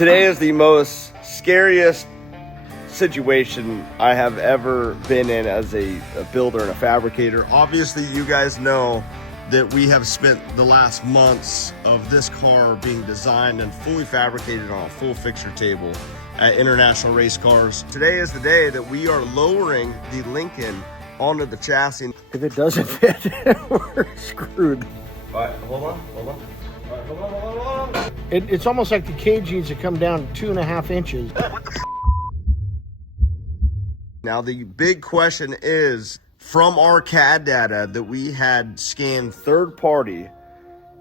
Today is the most scariest situation I have ever been in as a builder and a fabricator. Obviously, you guys know that we have spent the last months of this car being designed and fully fabricated on a full fixture table at International Race Cars. Today is the day that we are lowering the Lincoln onto the chassis. If it doesn't fit, we're screwed. All right, hold on. All right, hold on. It's almost like the cage needs to come down 2.5 inches. Now, the big question is, from our CAD data that we had scanned third party,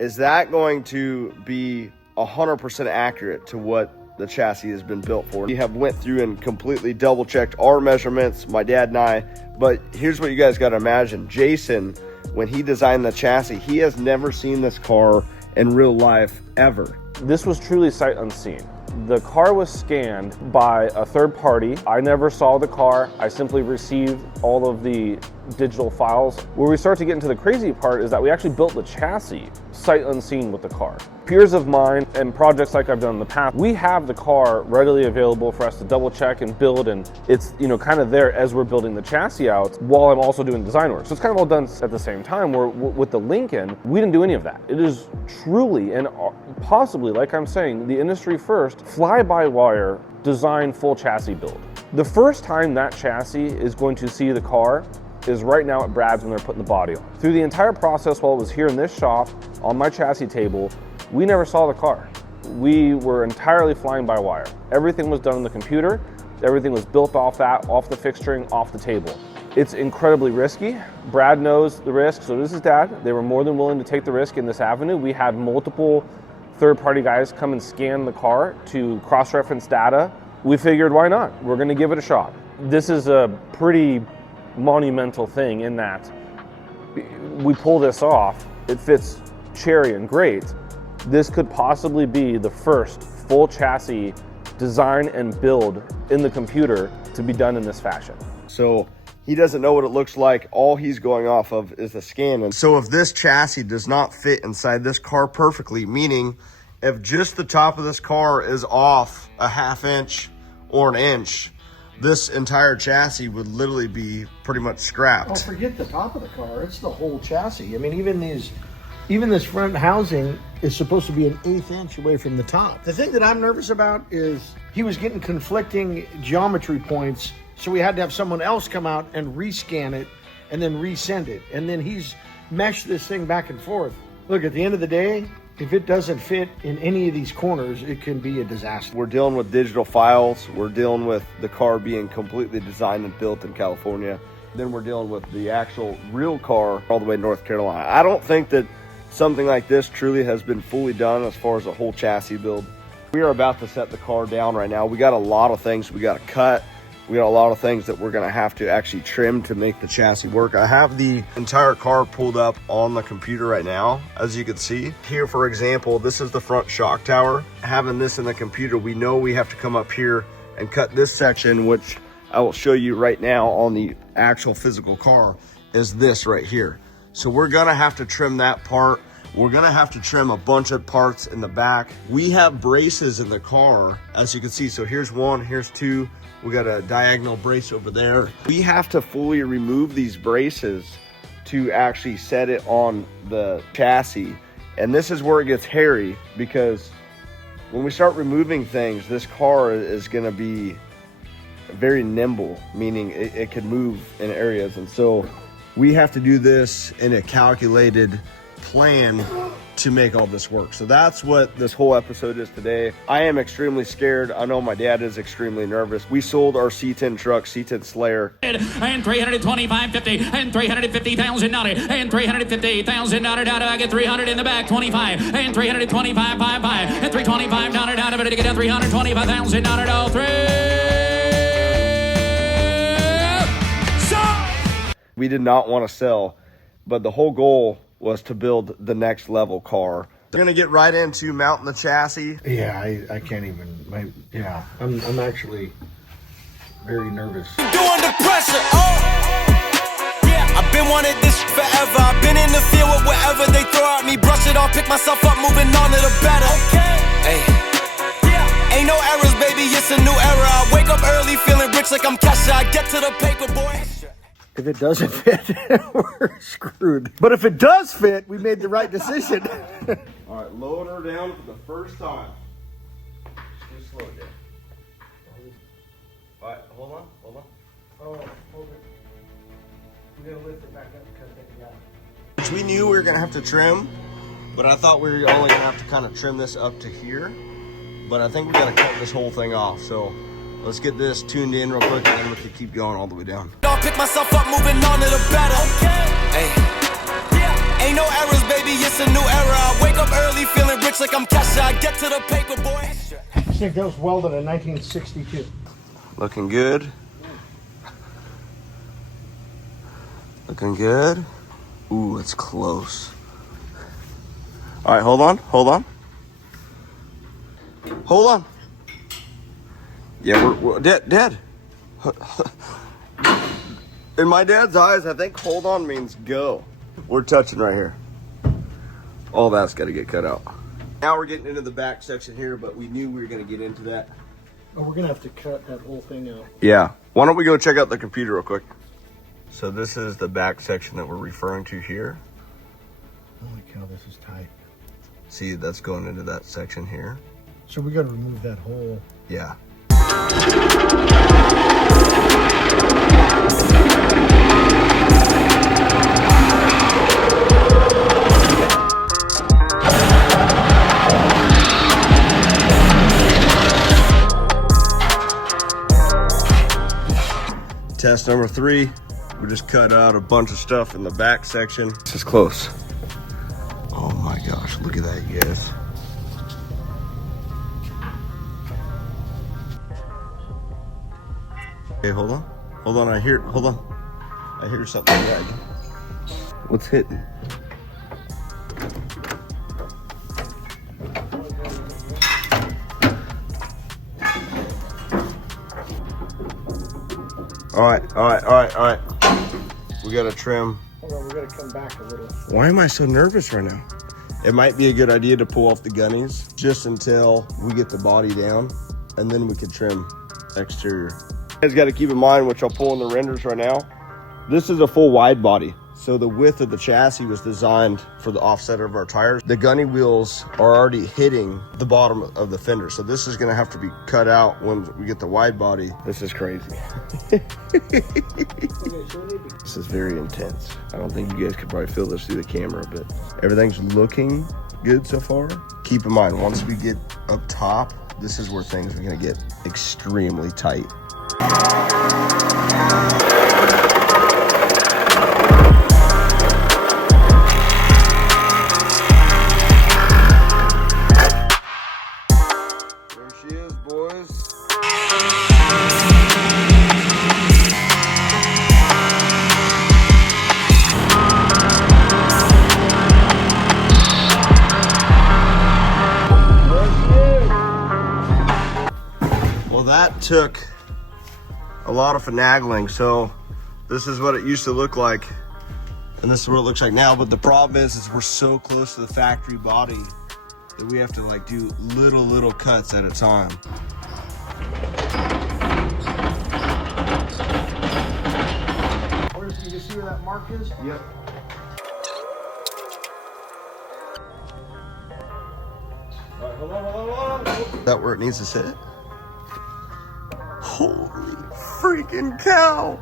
is that going to be 100% accurate to what the chassis has been built for? We have went through and completely double checked our measurements, my dad and I, but here's what you guys got to imagine. Jason, when he designed the chassis, he has never seen this car in real life ever. This was truly sight unseen. The car was scanned by a third party. I never saw the car. I simply received all of the digital files. Where we start to get into the crazy part is that we actually built the chassis sight unseen with the car. Peers of mine and projects like I've done in the past, we have the car readily available for us to double check and build, and it's kind of there as we're building the chassis out while I'm also doing design work. So it's kind of all done at the same time, where with the Lincoln, we didn't do any of that. It is truly and possibly, like I'm saying, the industry first fly-by-wire design full chassis build. The first time that chassis is going to see the car is right now at Brad's when they're putting the body on. Through the entire process while it was here in this shop on my chassis table, we never saw the car. We were entirely flying by wire. Everything was done on the computer. Everything was built off the fixturing, off the table. It's incredibly risky. Brad knows the risk, so does his dad. They were more than willing to take the risk in this avenue. We had multiple third-party guys come and scan the car to cross-reference data. We figured, why not? We're gonna give it a shot. This is a pretty monumental thing in that we pull this off, it fits cherry and great. This could possibly be the first full chassis design and build in the computer to be done in this fashion. So he doesn't know what it looks like. All he's going off of is the scan. And so if this chassis does not fit inside this car perfectly, meaning if just the top of this car is off a 1/2 inch or an inch, this entire chassis would literally be pretty much scrapped. Oh, forget the top of the car. It's the whole chassis. I mean, even this front housing is supposed to be an 1/8 inch away from the top. The thing that I'm nervous about is he was getting conflicting geometry points, so we had to have someone else come out and rescan it and then resend it. And then he's meshed this thing back and forth. Look, at the end of the day, if it doesn't fit in any of these corners, it can be a disaster. We're dealing with digital files. We're dealing with the car being completely designed and built in California. Then we're dealing with the actual real car all the way to North Carolina. I don't think that something like this truly has been fully done as far as a whole chassis build. We are about to set the car down right now. We got a lot of things we got to cut. We got a lot of things that we're going to have to actually trim to make the chassis work. I have the entire car pulled up on the computer right now, as you can see. Here, for example, this is the front shock tower. Having this in the computer, we know we have to come up here and cut this section, which I will show you right now on the actual physical car, is this right here. So we're going to have to trim that part. We're gonna have to trim a bunch of parts in the back. We have braces in the car, as you can see. So here's one, here's two. We got a diagonal brace over there. We have to fully remove these braces to actually set it on the chassis. And this is where it gets hairy, because when we start removing things, this car is gonna be very nimble, meaning it can move in areas. And so we have to do this in a calculated plan to make all this work. So that's what this whole episode is today. I am extremely scared. I know my dad is extremely nervous. We sold our C10 truck, C10 Slayer. And $325.50 and $350,000 and $350,000 down. I get 300 in the back, 25 and $325.55 and $325 down. But to get a $325,000 all through. So we did not want to sell, but the whole goal was to build the next level car. We're gonna get right into mounting the chassis. Yeah, I can't even. I'm actually very nervous. Doing the pressure. Yeah, I've been wanting this forever. I've been in the field with whatever they throw at me. Brush it off, pick myself up, moving on to the better. Hey, ain't no bricks like I'm Kesha. I get to the paper, boy. If it doesn't fit, we're screwed. But if it does fit, we made the right decision. All right, load her down for the first time. Just slow it down. All right, hold on. Oh, hold it. We gotta lift it back up because it got. We knew we were gonna have to trim, but I thought we were only gonna have to kind of trim this up to here. But I think we gotta cut this whole thing off. So let's get this tuned in real quick, and then we can keep going all the way down. I'll pick myself up, moving on to the better. Hey. Ain't no errors, baby, it's a new era. I wake up early, feeling rich like I'm Kesha. I get to the paper, boy. I think that was welded in 1962. Looking good. Looking good. Ooh, it's close. All right, hold on. Yeah, we're dead. In my dad's eyes, I think hold on means go. We're touching right here. All that's got to get cut out. Now we're getting into the back section here, but we knew we were going to get into that. Oh, we're gonna have to cut that whole thing out. Yeah. Why don't we go check out the computer real quick? So this is the back section that we're referring to here. Holy cow, this is tight. See, that's going into that section here. So we gotta remove that whole. Yeah. Test number 3. We just cut out a bunch of stuff in the back section. This is close. Oh my gosh, look at that, you guys. Okay, hold on, I hear something. Yeah. What's hitting? All right. We gotta trim. Hold on, we gotta come back a little. Why am I so nervous right now? It might be a good idea to pull off the gunnies just until we get the body down, and then we can trim exterior. You guys gotta keep in mind, which I'll pull in the renders right now. This is a full wide body. So the width of the chassis was designed for the offset of our tires. The gunny wheels are already hitting the bottom of the fender. So this is gonna have to be cut out when we get the wide body. This is crazy. This is very intense. I don't think you guys could probably feel this through the camera, but everything's looking good so far. Keep in mind, once we get up top, this is where things are gonna get extremely tight. That took a lot of finagling. So this is what it used to look like, and this is what it looks like now. But the problem is we're so close to the factory body that we have to like do little cuts at a time. Where's, you see where that mark is? Yep. All right, hold on. Is that where it needs to sit? Holy freaking cow!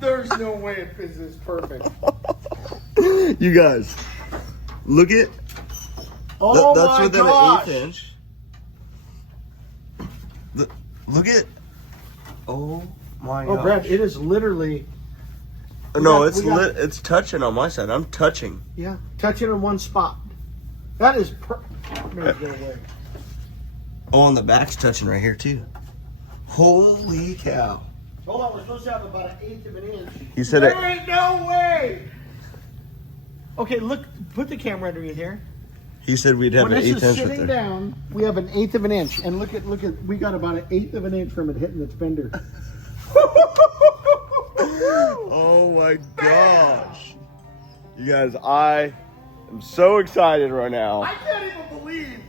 There's no way it fits this perfect. You guys, look at. Oh that's my within gosh. an 1/8 inch. Look at. Oh my god. Oh, Brad, it is literally. No, it's touching on my side. I'm touching. Yeah, touching in one spot. That is no way. Oh, and the back's touching right here too. Holy cow. Hold on, we're supposed to have about 1/8 of an inch. He said there ain't no way. Okay, look, put the camera underneath here. He said we'd have when an 1/8 inch inch right sitting there. down, we have 1/8 of an inch. And look at, we got about 1/8 of an inch from it hitting the fender. Oh my gosh. You guys, I am so excited right now. I can't even believe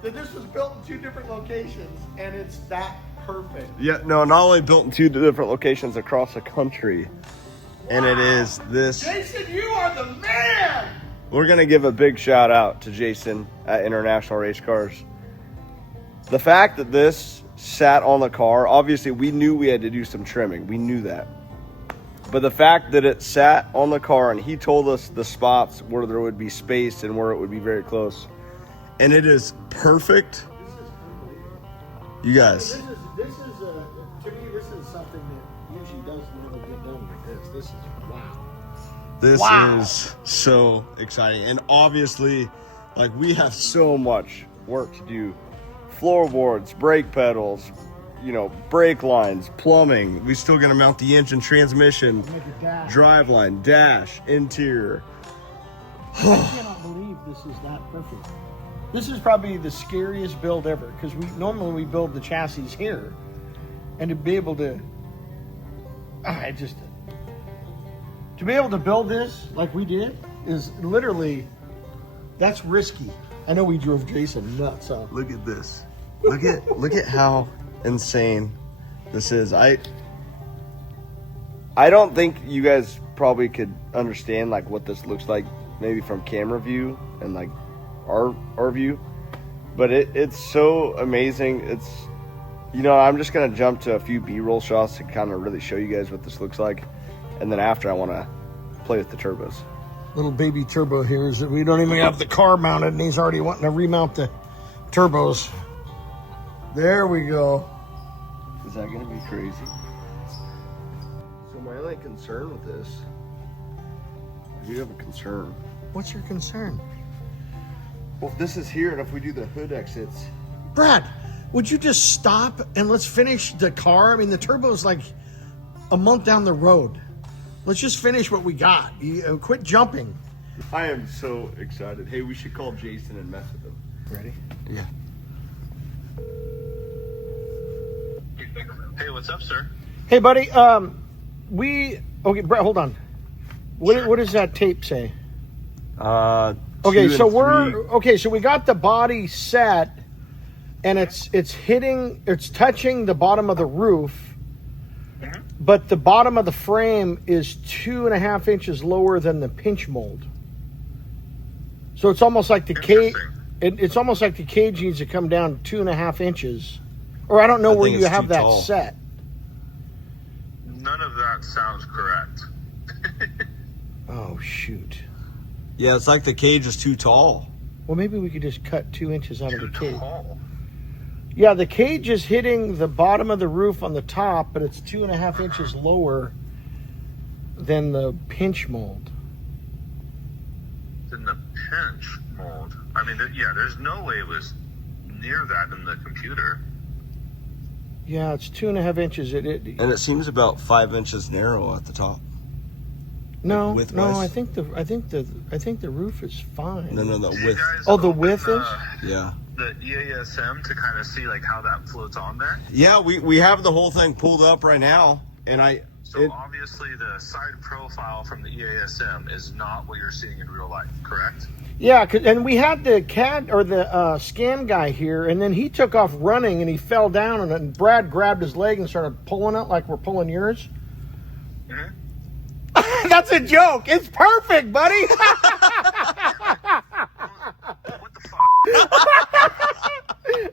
that this was built in 2 different locations and it's that perfect. Yeah, no, not only built in 2 different locations across the country, and it is this. Jason, you are the man! We're going to give a big shout out to Jason at International Race Cars. The fact that this sat on the car, obviously we knew we had to do some trimming. We knew that. But the fact that it sat on the car and he told us the spots where there would be space and where it would be very close. And it is perfect. You guys. To me, this is something that usually doesn't really get done like this. This is wow. This is so exciting. And obviously, like, we have so much work to do. Floorboards, brake pedals, you know, brake lines, plumbing. We still got to mount the engine, transmission, driveline, dash, interior. I cannot believe this is that perfect. This is probably the scariest build ever, because we normally build the chassis here, and to be able to, to be able to build this like we did is literally, that's risky. I know we drove Jason nuts. So Look at this. Look at how insane this is. I don't think you guys probably could understand like what this looks like maybe from camera view and like our view, but it's so amazing. It's, you know, I'm just gonna jump to a few B-roll shots to kind of really show you guys what this looks like, and then after I want to play with the turbos. little baby turbo here is that we don't even have the car mounted, and he's already wanting to remount the turbos. There we go. Is that gonna be crazy? So my only concern with this, I do have a concern. What's your concern? Well, if this is here and if we do the hood exits, Brad, would you just stop and let's finish the car? I mean, the turbo's like a month down the road. Let's just finish what we got. You, quit jumping. I am so excited. Hey, we should call Jason and mess with him. Ready? Yeah. Hey, what's up, sir? Hey, buddy. Okay, Brad, hold on. What does that tape say? Okay, so so we got the body set, and it's touching the bottom of the roof, but the bottom of the frame is 2.5 inches lower than the pinch mold. So it's almost like the cage. It's almost like the cage needs to come down 2.5 inches, or I don't know where you have that set. None of that sounds correct. Oh shoot. Yeah, it's like the cage is too tall. Well, maybe we could just cut 2 inches out of the cage. Tall. Yeah, the cage is hitting the bottom of the roof on the top, but it's 2.5 inches lower than the pinch mold. In the pinch mold. I mean, there's no way it was near that in the computer. Yeah, it's 2.5 inches. And it seems about 5 inches narrow at the top. No, Width no. wise? I think the roof is fine. No, the You width. guys Oh, the open width is? Yeah. the EASM to kind of see like how that floats on there. Yeah, we have the whole thing pulled up right now, and So obviously the side profile from the EASM is not what you're seeing in real life, correct? Yeah, and we had the CAD or the scan guy here, and then he took off running and he fell down, and then Brad grabbed his leg and started pulling it like we're pulling yours. Mm-hmm. That's a joke. It's perfect, buddy. What the fuck?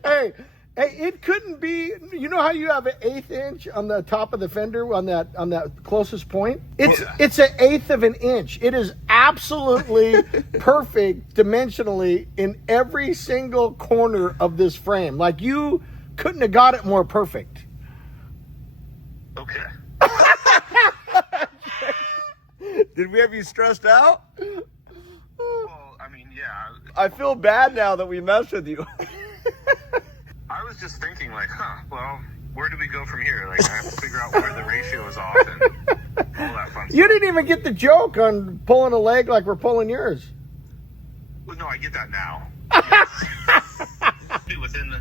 Hey, it couldn't be. You know how you have an 1/8 inch on the top of the fender on that closest point? It's an 1/8 of an inch. It is absolutely perfect dimensionally in every single corner of this frame. Like, you couldn't have got it more perfect. Okay. did we have you stressed out? Well, I mean, yeah. I feel bad now that we messed with you. I was just thinking, like, well, where do we go from here? Like, I have to figure out where the ratio is off and all that fun You stuff. didn't even get the joke on pulling a leg like we're pulling yours. Well, no, I get that now. Be within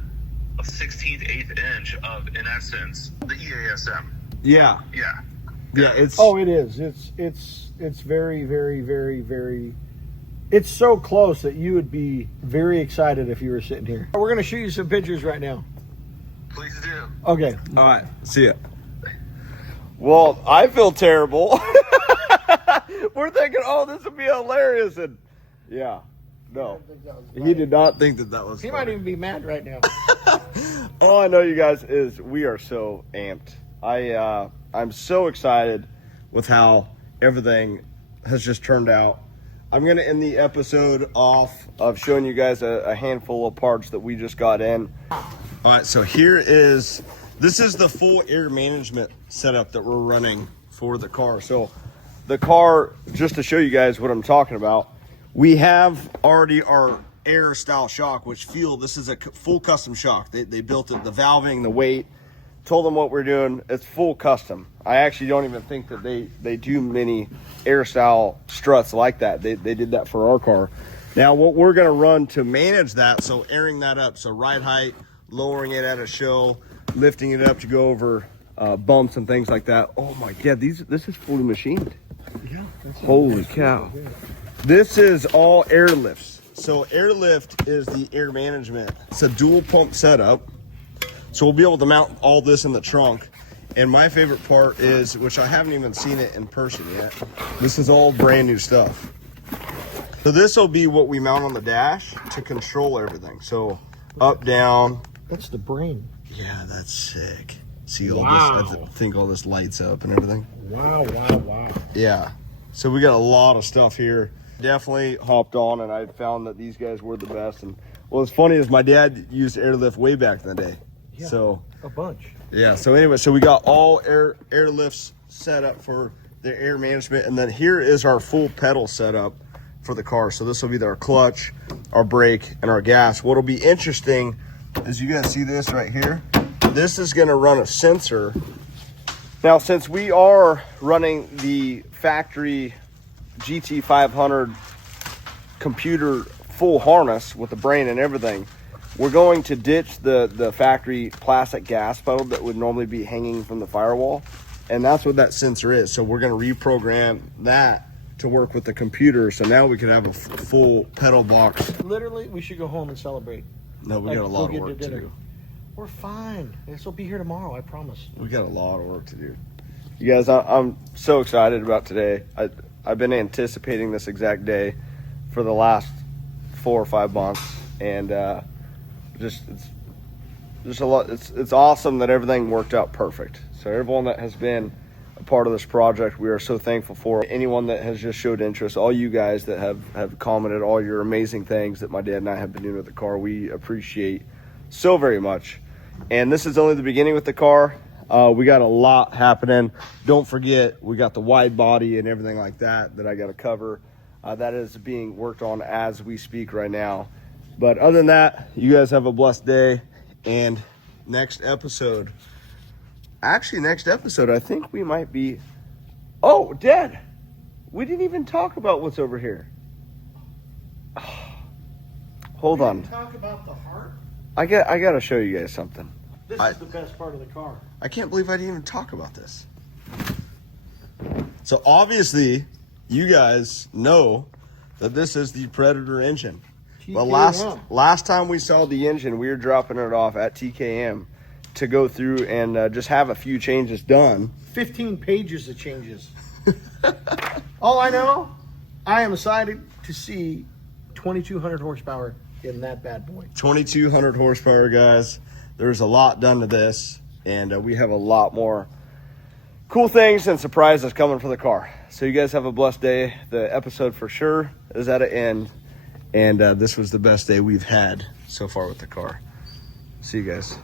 a 16th, 1/8 inch of, in essence, the EASM. Yeah. Yeah. Yeah, it's... Oh, it is. It's very, very, very, very... It's so close that you would be very excited if you were sitting here. We're going to show you some pictures right now. Please do. Okay. All right. See ya. Well, I feel terrible. We're thinking, oh, this would be hilarious. And yeah, no. He did not think that was He funny. might even be mad right now. All I know, you guys, is we are so amped. I'm so excited with how everything has just turned out. I'm going to end the episode off of showing you guys a handful of parts that we just got in. All right, so this is the full air management setup that we're running for the car. So the car, just to show you guys what I'm talking about, we have already our air style shock, which this is a full custom shock. They built it, the valving, the weight, told them what we're doing. It's full custom. I actually don't even think that they do many air style struts like that. They did that for our car. Now what we're gonna run to manage that, so airing that up, so ride height, lowering it at a show, lifting it up to go over bumps and things like that. Oh my God, this is fully machined. Yeah. Holy cow. This is all airlifts. So airlift is the air management. It's a dual pump setup. So we'll be able to mount all this in the trunk. And my favorite part is, which I haven't even seen it in person yet, this is all brand new stuff. So this will be what we mount on the dash to control everything. So up, down. That's the brain. Yeah, that's sick. See all Wow. this, I think all this lights up and everything. Wow. Yeah. So we got a lot of stuff here. Definitely hopped on, and I found that these guys were the best. And what's funny is my dad used airlift way back in the day. Yeah, So a bunch. yeah. So anyway, so we got all airlifts set up for the air management, and then here is our full pedal setup for the car. So this will be our clutch, our brake, and our gas. What'll be interesting is you guys see this right here. This is going to run a sensor. Now, since we are running the factory GT500 computer full harness with the brain and everything, we're going to ditch the factory plastic gas pedal that would normally be hanging from the firewall. And that's what that sensor is. So we're going to reprogram that to work with the computer. So now we can have a full pedal box. Literally, we should go home and celebrate. No, we Like, got a lot of go get work to dinner. do. We're fine. This will be here tomorrow, I promise. We got a lot of work to do. You guys, I'm so excited about today. I've been anticipating this exact day for the last 4 or 5 months, and it's just a lot. It's awesome that everything worked out perfect. So everyone that has been a part of this project, we are so thankful for. Anyone that has just showed interest, all you guys that have commented all your amazing things that my dad and I have been doing with the car, we appreciate so very much. And this is only the beginning with the car. We got a lot happening. Don't forget, we got the wide body and everything like that I got to cover. That is being worked on as we speak right now. But other than that, you guys have a blessed day. And next episode, I think we might be... Oh, Dad, we didn't even talk about what's over here. Hold on. Talk about the heart. I got to show you guys something. This is the best part of the car. I can't believe I didn't even talk about this. So obviously, you guys know that this is the Predator engine. But last time we saw the engine, we were dropping it off at TKM to go through and just have a few changes done. 15 pages of changes. All I know, I am excited to see 2,200 horsepower in that bad boy. 2,200 horsepower, guys. There's a lot done to this, and we have a lot more cool things and surprises coming for the car. So you guys have a blessed day. The episode for sure is at an end, and this was the best day we've had so far with the car. See you guys.